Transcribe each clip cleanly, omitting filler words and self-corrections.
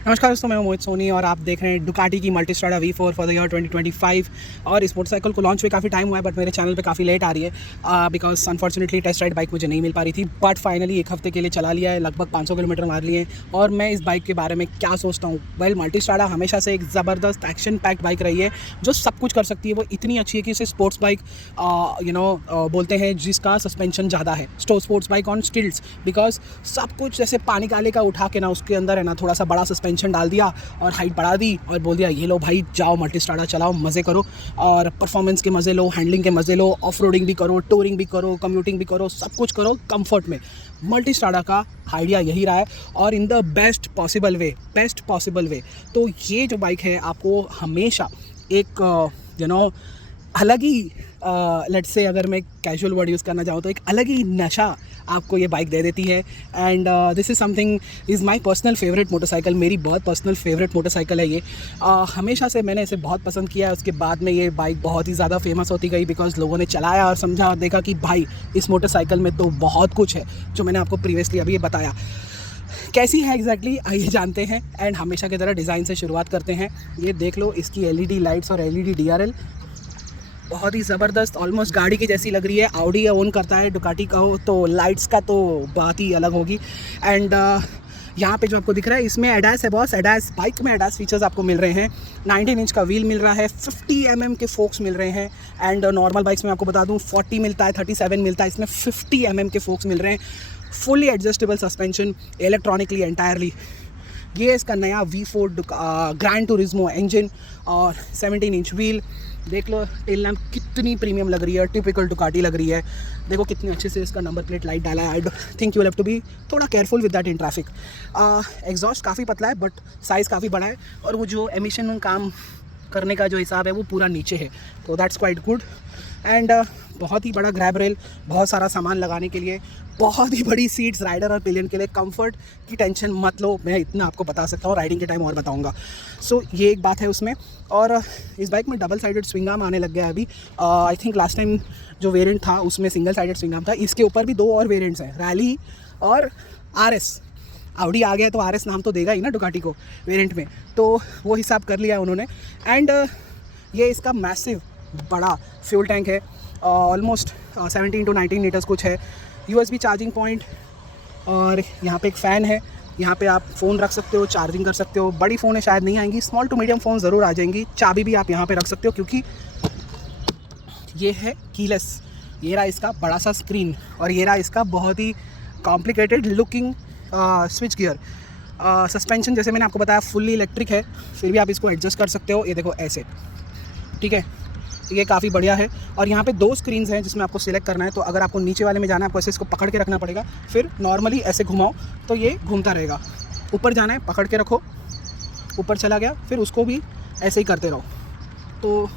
नमस्कार दोस्तों, मैं हूं मोहित सोनी और आप देख रहे हैं डुकाटी की Multistrada V4 for the year 2025। और इस मोटरसाइकिल को लॉन्च हुए काफ़ी टाइम हुआ है, बट मेरे चैनल पे काफ़ी लेट आ रही है because unfortunately test ride bike मुझे नहीं मिल पा रही थी। बट फाइनली एक हफ्ते के लिए चला लिया है, लगभग 500 किलोमीटर मार लिए हैं। और मैं इस बाइक के बारे में क्या सोचता हूँ, वेल मल्टीस्ट्राडा हमेशा से एक ज़बरदस्त एक्शन पैक्ड बाइक रही है जो सब कुछ कर सकती है। वो इतनी अच्छी है कि इसे स्पोर्ट्स बाइक बोलते हैं, जिसका सस्पेंशन ज़्यादा है, sports bike on stilts. Because सब कुछ जैसे पानी काले का उठा के ना उसके अंदर है ना थोड़ा सा बड़ा सस्पेंशन डाल दिया और हाइट बढ़ा दी और बोल दिया ये लो भाई, जाओ मल्टीस्ट्राडा चलाओ, मज़े करो और परफॉर्मेंस के मज़े लो, हैंडलिंग के मज़े लो, ऑफ रोडिंग भी करो, टूरिंग भी करो, कम्यूटिंग भी करो, सब कुछ करो कंफर्ट में। मल्टीस्ट्राडा का आइडिया यही रहा है और in the best possible way. तो ये जो बाइक है आपको हमेशा एक अलग ही लेट्स से, अगर मैं कैजुअल वर्ड यूज़ करना चाहूँ तो एक अलग ही नशा आपको ये बाइक दे देती है। And this is something is my personal favourite motorcycle. मेरी बहुत पर्सनल फेवरेट मोटरसाइकिल है ये। हमेशा से मैंने इसे बहुत पसंद किया है। उसके बाद में ये बाइक बहुत ही ज़्यादा फेमस होती गई बिकॉज लोगों ने चलाया और समझा और देखा कि भाई इस मोटरसाइकिल में तो बहुत कुछ है जो मैंने आपको प्रीवियसली अभी ये बताया। कैसी है एग्जैक्टली आइए जानते हैं। एंड हमेशा की तरह डिज़ाइन से शुरुआत करते हैं। ये देख लो, इसकी LED लाइट्स और LED DRL बहुत ही ज़बरदस्त, ऑलमोस्ट गाड़ी की जैसी लग रही है। ऑडी ओन करता है डुकाटी का हो तो लाइट्स का तो बात ही अलग होगी। एंड यहाँ पे जो आपको दिख रहा है इसमें एडास है बॉस। एडास बाइक में एडास फीचर्स आपको मिल रहे हैं। 19 इंच का व्हील मिल रहा है, 50 mm के फोक्स मिल रहे हैं। एंड नॉर्मल बाइक्स में आपको बता दूँ 40 मिलता है, 37 मिलता है, इसमें 50 mm के फोक्स मिल रहे हैं। Fully adjustable suspension, electronically entirely. ये इसका नया V4 ग्रैंड टूरिज्मो इंजन और 17 इंच व्हील। देख लो टेल लैम्प कितनी प्रीमियम लग रही है, टिपिकल डुकाटी लग रही है। देखो कितनी अच्छे से इसका नंबर प्लेट लाइट डाला है। I think you have to be थोड़ा careful with that in traffic. Exhaust काफ़ी पतला है बट साइज़ काफ़ी बड़ा है और वो जो एमिशन काम करने का जो हिसाब है वो पूरा नीचे है, तो दैट्स क्वाइट गुड। एंड बहुत ही बड़ा ग्रैब रेल, बहुत सारा सामान लगाने के लिए, बहुत ही बड़ी सीट्स राइडर और पिलियन के लिए। कंफर्ट की टेंशन मत लो, मैं इतना आपको बता सकता हूँ, राइडिंग के टाइम और बताऊँगा। सो ये एक बात है उसमें। और इस बाइक में डबल साइडेड स्विंग आर्म आने लग गया है अभी। आई थिंक लास्ट टाइम जो वेरिएंट था उसमें सिंगल साइडेड स्विंग आर्म था। इसके ऊपर भी 2 और वेरिएंट्स हैं, रैली और RS। ऑडी आ गया तो RS नाम तो देगा ही ना डुकाटी को वेरिएंट में, तो वो हिसाब कर लिया है उन्होंने। एंड ये इसका मैसिव बड़ा फ्यूल टैंक है, ऑलमोस्ट 17 to 19 लीटर्स कुछ है। USB चार्जिंग पॉइंट और यहाँ पे एक फ़ैन है। यहाँ पे आप फ़ोन रख सकते हो, चार्जिंग कर सकते हो। बड़ी फ़ोनें शायद नहीं आएंगी, स्मॉल टू मीडियम फ़ोन ज़रूर आ जाएंगी। चाबी भी आप यहाँ पे रख सकते हो क्योंकि ये है कीलेस। ये रहा इसका बड़ा सा स्क्रीन और ये रहा इसका बहुत ही complicated looking switch gear. Suspension जैसे मैंने आपको बताया फुल्ली इलेक्ट्रिक है, फिर भी आप इसको एडजस्ट कर सकते हो। ये देखो ऐसे, ठीक है, ये काफ़ी बढ़िया है। और यहाँ पे 2 स्क्रीन्स हैं जिसमें आपको सिलेक्ट करना है। तो अगर आपको नीचे वाले में जाना है आपको ऐसे इसको पकड़ के रखना पड़ेगा, फिर नॉर्मली ऐसे घुमाओ तो ये घूमता रहेगा। ऊपर जाना है पकड़ के रखो, ऊपर चला गया, फिर उसको भी ऐसे ही करते रहो। तो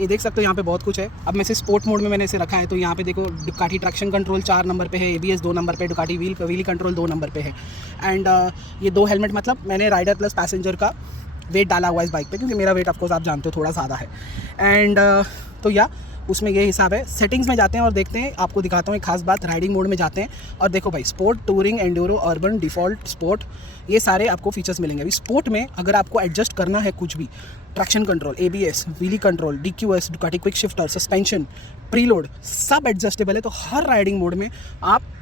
ये देख सकते हो यहाँ पे बहुत कुछ है। अब मैं इसे स्पोर्ट मोड में मैंने इसे रखा है, तो यहाँ पे देखो डुकाटी ट्रैक्शन कंट्रोल 4 नंबर पे है, ABS 2 नंबर पे, डुकाटी व्हील कंट्रोल 2 नंबर पे है। एंड ये 2 हेलमेट, मतलब मैंने राइडर प्लस पैसेंजर का वेट डाला हुआ है इस बाइक पे क्योंकि मेरा वेट ऑफकोर्स आप जानते हो थोड़ा ज़्यादा है। एंड तो या उसमें ये हिसाब है। सेटिंग्स में जाते हैं और देखते हैं, आपको दिखाता हूँ एक खास बात। राइडिंग मोड में जाते हैं और देखो भाई, sport, touring, enduro, urban, default, sport, ये सारे आपको फीचर्स मिलेंगे। अभी स्पोर्ट में अगर आपको एडजस्ट करना है कुछ भी, traction control, ABS, wheelie control, DQS, Ducati quick shifter, suspension, preload, सब एडजस्टेबल है। तो हर राइडिंग मोड में आप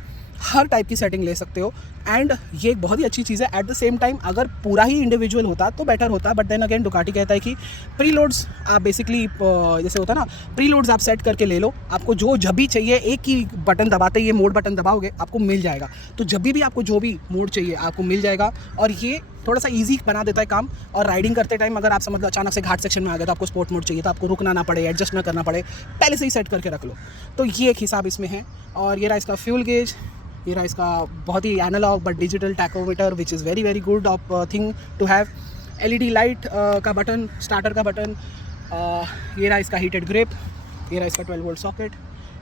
हर टाइप की सेटिंग ले सकते हो। एंड ये एक बहुत ही अच्छी चीज़ है। एट द सेम टाइम अगर पूरा ही इंडिविजुअल होता तो बेटर होता, बट देन अगेन डुकाटी कहता है कि प्रीलोड्स आप बेसिकली जैसे होता है ना, प्रीलोड्स आप सेट करके ले लो। आपको जो जब भी चाहिए एक ही बटन दबाते ही, ये मोड बटन दबाओगे आपको मिल जाएगा। तो जब भी आपको जो भी मोड चाहिए आपको मिल जाएगा और ये थोड़ा सा ईजी बना देता है काम। और राइडिंग करते टाइम अगर आप समझ लो अचानक से घाट सेक्शन में आ गए तो आपको स्पोर्ट मोड चाहिए, तो आपको रुकना ना पड़े, एडजस्ट ना करना पड़े, पहले से ही सेट करके रख लो। तो ये एक हिसाब इसमें है। और ये रहा इसका फ्यूल गेज, ये रहा इसका बहुत ही analogue but digital tachometer which is very very good of thing to have. LED light का बटन, स्टार्टर का बटन, ये रहा इसका हीटेड ग्रिप, ये रहा इसका 12 वोल्ट सॉकेट।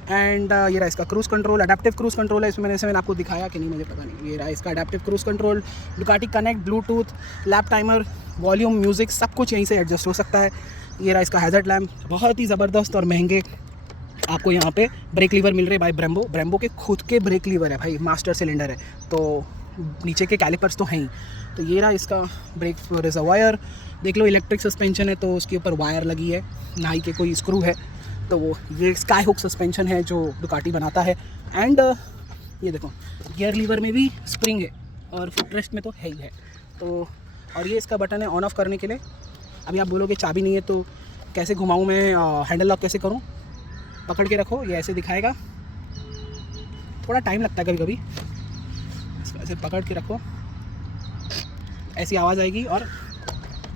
एंड ये रहा इसका cruise control, adaptive cruise control है इसमें। मैंने आपको दिखाया कि नहीं मुझे पता नहीं। ये रहा इसका adaptive cruise control, Ducati connect, Bluetooth, lap timer, volume, music, सब कुछ यहीं से एडजस्ट हो सकता है। ये रहा इसका हैज़र्ड लैम्प, बहुत ही ज़बरदस्त और महंगे आपको यहाँ पे ब्रेक लीवर मिल रहे हैं भाई। ब्रेम्बो के खुद के ब्रेक लीवर है भाई, मास्टर सिलेंडर है। तो नीचे के कैलिपर्स तो हैं ही। तो ये रहा इसका ब्रेक रिजर्वायर, देख लो इलेक्ट्रिक सस्पेंशन है तो उसके ऊपर वायर लगी है, ना ही के कोई स्क्रू है। तो वो ये स्काई हुक सस्पेंशन है जो डुकाटी बनाता है। एंड ये देखो गियर लीवर में भी स्प्रिंग है और फुटरेस्ट में तो है ही है। तो और ये इसका बटन है ऑन ऑफ करने के लिए। अभी आप बोलोगे चाबी नहीं है तो कैसे घुमाऊँ मैं, हैंडल लॉक कैसे करूँ? पकड़ के रखो, ये ऐसे दिखाएगा, थोड़ा टाइम लगता है कभी कभी, इसको ऐसे पकड़ के रखो, ऐसी आवाज़ आएगी और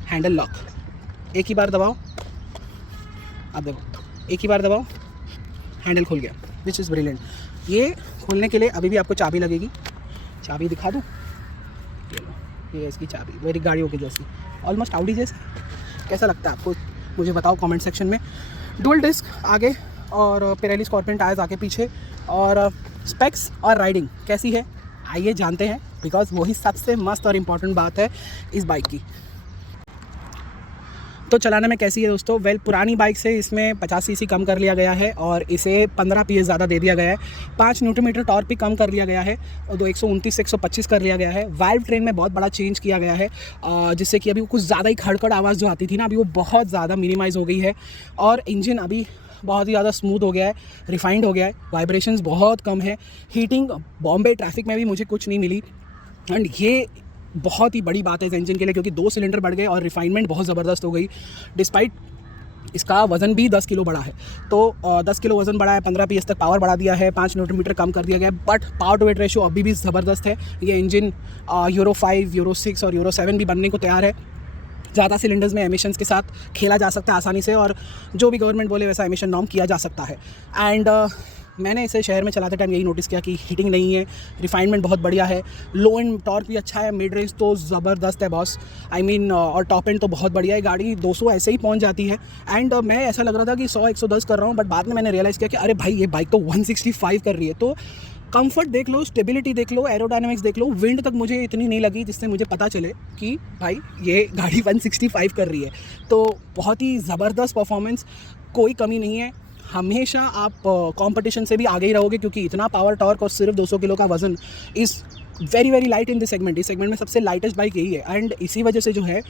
हैंडल लॉक। एक ही बार दबाओ, अब देखो एक ही बार दबाओ, हैंडल खुल गया, विच इज़ ब्रिलियंट। ये खोलने के लिए अभी भी आपको चाबी लगेगी, चाबी दिखा दूँ, ये लो, ये इसकी चाबी मेरी गाड़ियों की जैसी, ऑलमोस्ट आउडी जैसा। कैसा लगता है आपको मुझे बताओ कमेंट सेक्शन में। डुअल डिस्क आगे और पिरेली स्कॉर्पियन टायर्स आगे पीछे, और स्पेक्स और राइडिंग कैसी है आइए जानते हैं, बिकॉज वही सबसे मस्त और इम्पॉर्टेंट बात है इस बाइक की। तो चलाने में कैसी है दोस्तों? वेल, पुरानी बाइक से इसमें 50 सीसी कम कर लिया गया है और इसे 15 PS ज़्यादा दे दिया गया है। 5 न्यूटन टॉर्क भी कम कर लिया गया है और 129 से 125 कर लिया गया है। वाल्व ट्रेन में बहुत बड़ा चेंज किया गया है, जिससे कि अभी कुछ ज़्यादा ही खड़खड़ आवाज़ जो आती थी ना, अभी वो बहुत ज़्यादा मिनिमाइज़ हो गई है। और इंजन अभी बहुत ही ज़्यादा स्मूथ हो गया है, रिफाइंड हो गया है, वाइब्रेशंस बहुत कम है। हीटिंग बॉम्बे ट्रैफिक में भी मुझे कुछ नहीं मिली। एंड ये बहुत ही बड़ी बात है इस इंजन के लिए, क्योंकि 2 सिलेंडर बढ़ गए और रिफाइनमेंट बहुत ज़बरदस्त हो गई। डिस्पाइट इसका वज़न भी 10 किलो बढ़ा है, तो 10 किलो वज़न बढ़ा है, 15 PS तक पावर बढ़ा दिया है, 5 न्यूटन मीटर कम कर दिया गया है, but power to weight ratio अभी भी ज़बरदस्त है। ये इंजन यूरो 5, यूरो 6 और यूरो 7 भी बनने को तैयार है। ज़्यादा सिलेंडर्स में एमिशंस के साथ खेला जा सकता है आसानी से, और जो भी गवर्नमेंट बोले वैसा एमिशन नॉर्म किया जा सकता है। एंड मैंने इसे शहर में चलाते टाइम यही नोटिस किया कि हीटिंग नहीं है, रिफाइनमेंट बहुत बढ़िया है, लो एंड टॉर्क भी अच्छा है, मिड रेंज तो ज़बरदस्त है बॉस, आई मीन, और टॉप एंड तो बहुत बढ़िया है। गाड़ी 200 ऐसे ही पहुंच जाती है। एंड मैं ऐसा लग रहा था कि 100-110 कर रहा हूँ, बट बाद में मैंने रियलाइज़ किया कि अरे भाई ये बाइक तो 165 कर रही है। तो कंफर्ट देख लो, स्टेबिलिटी देख लो, एरोडायनामिक्स देख लो, विंड तक मुझे इतनी नहीं लगी जिससे मुझे पता चले कि भाई ये गाड़ी 165 कर रही है। तो बहुत ही ज़बरदस्त परफॉर्मेंस, कोई कमी नहीं है। हमेशा आप कंपटीशन से भी आगे ही रहोगे, क्योंकि इतना पावर टॉर्क और सिर्फ 200 किलो का वज़न is very very light in this segment. इस सेगमेंट में सबसे लाइटेस्ट बाइक यही है। एंड इसी वजह से जो है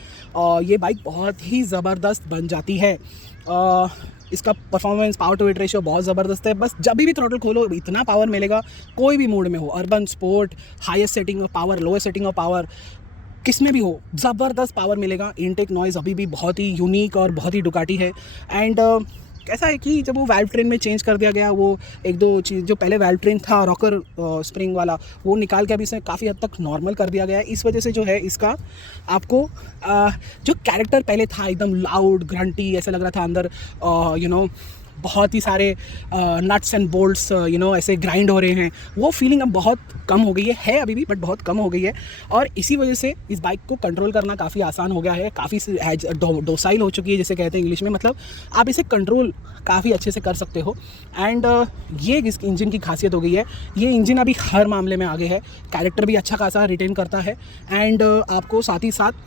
ये बाइक बहुत ही ज़बरदस्त बन जाती है। इसका performance, power to weight ratio बहुत ज़बरदस्त है। बस जब भी थ्रॉटल खोलो इतना पावर मिलेगा, कोई भी मोड में हो, urban, sport, highest setting of power, lowest setting of power, किस में भी हो, ज़बरदस्त पावर मिलेगा। इनटेक नॉइज़ अभी भी बहुत ही यूनिक और बहुत ही डुकाटी है। एंड कैसा है कि जब वो वाल्व ट्रेन में चेंज कर दिया गया, वो एक दो चीज़, जो पहले वाल्व ट्रेन था रॉकर स्प्रिंग वाला, वो निकाल के अभी इसे काफ़ी हद तक नॉर्मल कर दिया गया है। इस वजह से जो है इसका आपको जो कैरेक्टर पहले था एकदम लाउड ग्रंटी, ऐसा लग रहा था अंदर बहुत ही सारे नट्स एंड बोल्ट्स ऐसे ग्राइंड हो रहे हैं, वो फीलिंग अब बहुत कम हो गई है अभी भी, बट बहुत कम हो गई है। और इसी वजह से इस बाइक को कंट्रोल करना काफ़ी आसान हो गया है, काफ़ी डोसाइल हो चुकी है जिसे कहते हैं इंग्लिश में, मतलब आप इसे कंट्रोल काफ़ी अच्छे से कर सकते हो। एंड ये इस इंजन की खासियत हो गई है, ये इंजन अभी हर मामले में आगे है, कैरेक्टर भी अच्छा खासा रिटेन करता है। एंड आपको साथ ही साथ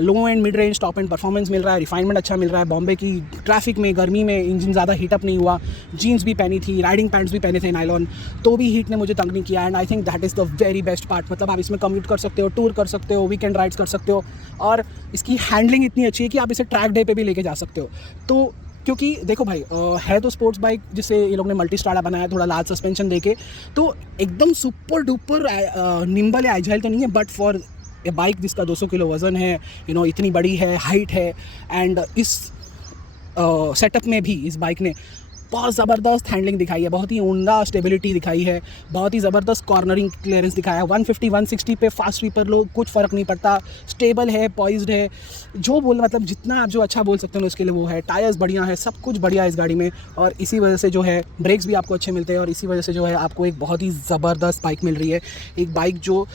low end mid range, top end performance मिल रहा है, रिफाइनमेंट अच्छा मिल रहा है। बॉम्बे की ट्रैफिक में, गर्मी में इंजन ज़्यादा हीटअप नहीं हुआ, जीन्स भी पहनी थी, राइडिंग पैंट्स भी पहने थे नायलॉन, तो भी हीट ने मुझे तंग नहीं किया। And I think that is the very best part. मतलब आप इसमें कम्यूट कर सकते हो, टूर कर सकते हो, वीकेंड राइड्स कर सकते हो, और इसकी हैंडलिंग इतनी अच्छी है कि आप इसे ट्रैक डे पे भी लेके जा सकते हो। तो क्योंकि देखो भाई, है तो स्पोर्ट्स बाइक जिसे ये लोग ने मल्टी स्ट्राडा बनाया, थोड़ा लार्ज सस्पेंशन देके, तो एकदम सुपर डुपर निम्बल या एजाइल तो नहीं है, बट फॉर ए बाइक जिसका 200 किलो वज़न है, इतनी बड़ी है, हाइट है, एंड इस सेटअप में भी इस बाइक ने बहुत ज़बरदस्त हैंडलिंग दिखाई है, बहुत ही उम्दा स्टेबिलिटी दिखाई है, बहुत ही ज़बरदस्त कॉर्नरिंग क्लियरेंस दिखाया है। 150-160 पे फास्ट स्वीपर लो, कुछ फ़र्क नहीं पड़ता, स्टेबल है, पॉइज्ड है, जो बोल मतलब जितना आप जो अच्छा बोल सकते हो उसके लिए वो है। टायर्स बढ़िया है, सब कुछ बढ़िया है इस गाड़ी में, और इसी वजह से जो है ब्रेक्स भी आपको अच्छे मिलते हैं, और इसी वजह से जो है आपको एक बहुत ही ज़बरदस्त बाइक मिल रही है। एक बाइक जो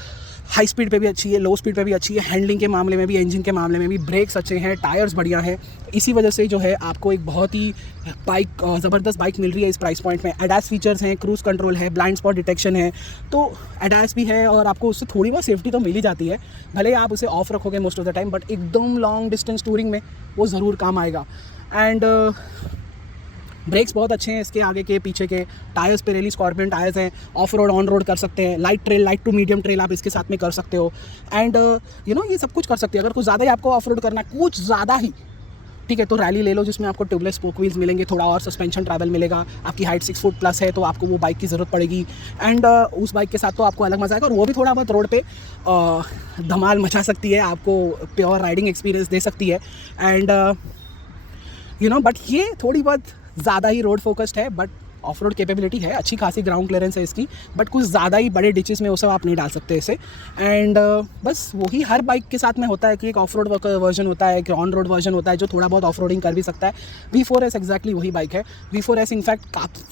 हाई स्पीड पे भी अच्छी है, लो स्पीड पे भी अच्छी है, हैंडलिंग के मामले में भी, इंजन के मामले में भी, ब्रेक्स अच्छे हैं, टायर्स बढ़िया हैं। इसी वजह से जो है आपको एक बहुत ही ज़बरदस्त बाइक मिल रही है इस प्राइस पॉइंट में। एडास फीचर्स हैं, क्रूज़ कंट्रोल है, ब्लाइंड स्पॉट डिटेक्शन है, तो एडास भी है, और आपको उससे थोड़ी बहुत सेफ्टी तो मिल ही जाती है, भले आप उसे ऑफ रखोगे most of the time, but एकदम लॉन्ग डिस्टेंस टूरिंग में वो ज़रूर काम आएगा। एंड ब्रेक्स बहुत अच्छे हैं इसके आगे के पीछे के, टायर्स पिरेली स्कॉर्पियन टायर्स हैं, ऑफ रोड ऑन रोड कर सकते हैं, light trail light to medium trail आप इसके साथ में कर सकते हो। एंड ये सब कुछ कर सकते हैं। अगर कुछ ज़्यादा ही आपको ऑफ रोड करना है, कुछ ज़्यादा ही, ठीक है, तो रैली ले लो जिसमें आपको ट्यूबलेस स्पोक व्हील्स मिलेंगे, थोड़ा और सस्पेंशन ट्रैवल मिलेगा। आपकी हाइट 6 फुट प्लस है तो आपको वो बाइक की ज़रूरत पड़ेगी। एंड उस बाइक के साथ तो आपको अलग मज़ा आएगा और वो भी थोड़ा बहुत रोड पे धमाल मचा सकती है, आपको प्योर राइडिंग एक्सपीरियंस दे सकती है। एंड बट ये थोड़ी बहुत ज़्यादा ही रोड फोकस्ड है, बट ऑफ रोड कैपेबिलिटी है, अच्छी खासी ग्राउंड क्लियरेंस है इसकी, बट कुछ ज़्यादा ही बड़े डिचेस में वो सब आप नहीं डाल सकते इसे। एंड बस वही हर बाइक के साथ में होता है कि एक ऑफ रोड वर्जन होता है, एक ऑन रोड वर्जन होता है जो थोड़ा बहुत ऑफ रोडिंग कर भी सकता है। V4S एग्जैक्टली वही बाइक है। V4S इनफैक्ट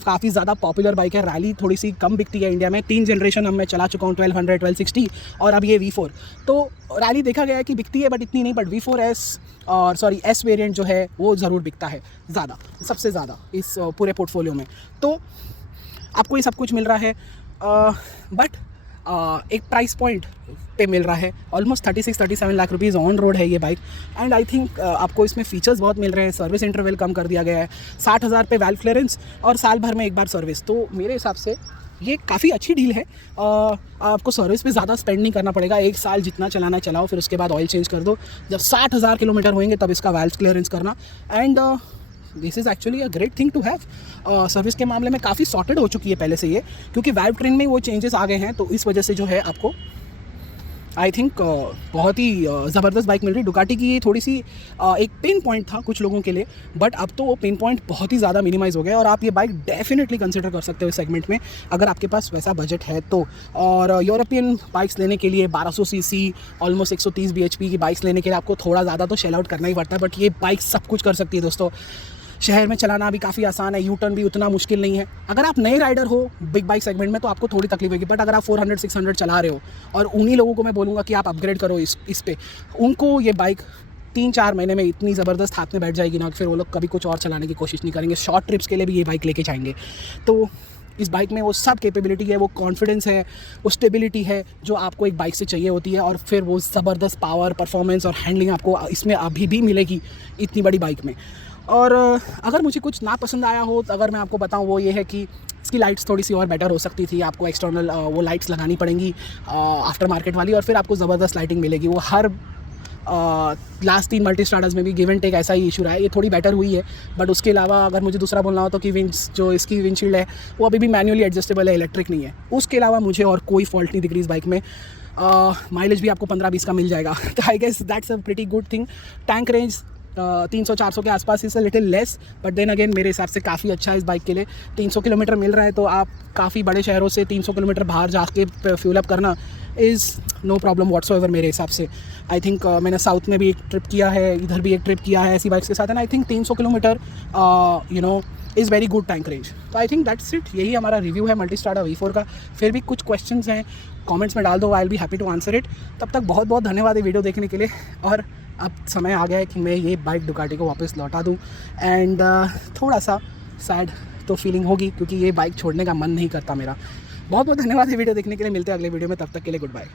काफ़ी ज़्यादा पॉपुलर बाइक है। रैली थोड़ी सी कम बिकती है इंडिया में, 3 जनरेशन अब मैं चला चुका हूँ, 1200, 1260 और अब ये V4। तो रैली देखा गया है कि बिकती है बट इतनी नहीं, बट V4S और S वेरिएंट जो है वो ज़रूर बिकता है ज़्यादा, सबसे ज़्यादा इस पूरे पोर्टफोलियो में। तो आपको ये सब कुछ मिल रहा है, बट एक प्राइस पॉइंट पे मिल रहा है। Almost 36-37 lakh rupees on road है ये बाइक। एंड आई थिंक आपको इसमें फीचर्स बहुत मिल रहे हैं। सर्विस इंटरवल कम कर दिया गया है, 60,000 पे वाल्व क्लियरेंस और साल भर में एक बार सर्विस। तो मेरे हिसाब से ये काफ़ी अच्छी डील है। आपको सर्विस पे ज़्यादा स्पेंड नहीं करना पड़ेगा, 1 साल जितना चलाना है चलाओ, फिर उसके बाद ऑयल चेंज कर दो। जब 60,000 किलोमीटर होंगे तब इसका वाल्व क्लियरेंस करना। And this is actually a great thing to have. Service के मामले में काफ़ी सॉर्टेड हो चुकी है पहले से ये, क्योंकि वाल्व ट्रेन में वो चेंजेस आ गए हैं, तो इस वजह से जो है आपको आई थिंक बहुत ही ज़बरदस्त बाइक मिल रही है। डुकाटी की ये थोड़ी सी एक पेन पॉइंट था कुछ लोगों के लिए, बट अब तो वो पेन पॉइंट बहुत ही ज़्यादा मिनिमाइज़ हो गया और आप ये बाइक डेफिनेटली कंसिडर कर सकते हो इस सेगमेंट में अगर आपके पास वैसा बजट है तो। और यूरोपियन बाइक्स लेने के लिए 1200 सीसी ऑलमोस्ट 130 bhp की बाइक्स लेने के लिए आपको थोड़ा ज़्यादा तो शेल आउट करना ही पड़ता है, बट ये बाइक सब कुछ कर सकती है दोस्तों। शहर में चलाना भी काफ़ी आसान है, यू टर्न भी उतना मुश्किल नहीं है। अगर आप नए राइडर हो बिग बाइक सेगमेंट में तो आपको थोड़ी तकलीफ होगी, बट अगर आप 400-600 चला रहे हो, और उन्हीं लोगों को मैं बोलूँगा कि आप अपग्रेड करो इस पे, उनको ये बाइक 3-4 महीने में इतनी ज़बरदस्त हाथ में बैठ जाएगी ना, फिर वो लोग कभी कुछ और चलाने की कोशिश नहीं करेंगे। शॉर्ट ट्रिप्स के लिए भी ये बाइक लेके जाएंगे। तो इस बाइक में वो सब कैपेबिलिटी है, वो कॉन्फिडेंस है, वो स्टेबिलिटी है जो आपको एक बाइक से चाहिए होती है, और फिर वो ज़बरदस्त पावर, परफॉर्मेंस और हैंडलिंग आपको इसमें अभी भी मिलेगी इतनी बड़ी बाइक में। और अगर मुझे कुछ ना पसंद आया हो तो अगर मैं आपको बताऊं वो ये है कि इसकी लाइट्स थोड़ी सी और बेटर हो सकती थी। आपको एक्सटर्नल वो लाइट्स लगानी पड़ेंगी आफ्टर मार्केट वाली, और फिर आपको ज़बरदस्त लाइटिंग मिलेगी। वो हर लास्ट 3 मल्टी स्टार्टर्स में भी गिव एंड टेक ऐसा ही इशू रहा है। ये थोड़ी बेटर हुई है, बट उसके अलावा अगर मुझे दूसरा बोलना हो तो कि जो इसकी विंडशील्ड है वो अभी भी मैनुअली एडजस्टेबल है, इलेक्ट्रिक नहीं है। उसके अलावा मुझे और कोई फॉल्ट नहीं दिख रही इस बाइक में। माइलेज भी आपको 15-20 का मिल जाएगा, तो I guess that's a pretty good thing. Tank range 300-400 के आसपास is a little less, but then again मेरे हिसाब से काफ़ी अच्छा है इस बाइक के लिए। 300 किलोमीटर मिल रहा है तो आप काफ़ी बड़े शहरों से 300 किलोमीटर बाहर जाके फ्यूल अप करना इज़ नो प्रॉब्लम व्हाट्सओएवर मेरे हिसाब से। आई थिंक मैंने साउथ में भी एक ट्रिप किया है, इधर भी एक ट्रिप किया है ऐसी बाइक्स के साथ, and I think 300 kilometre is very good tank range. तो आई थिंक दैट्स इट, यही हमारा रिव्यू है मल्टीस्ट्राडा V4 का। फिर भी कुछ क्वेश्चंस हैं कमेंट्स में डाल दो, I will be happy to answer it. तब तक बहुत बहुत धन्यवाद ये वीडियो देखने के लिए, और अब समय आ गया है कि मैं ये बाइक डुकाटी को वापस लौटा दूँ। एंड थोड़ा सा सैड तो फीलिंग होगी क्योंकि ये बाइक छोड़ने का मन नहीं करता मेरा। बहुत बहुत धन्यवाद ये वीडियो देखने के लिए, मिलते हैं अगले वीडियो में, तब तक के लिए गुड बाय।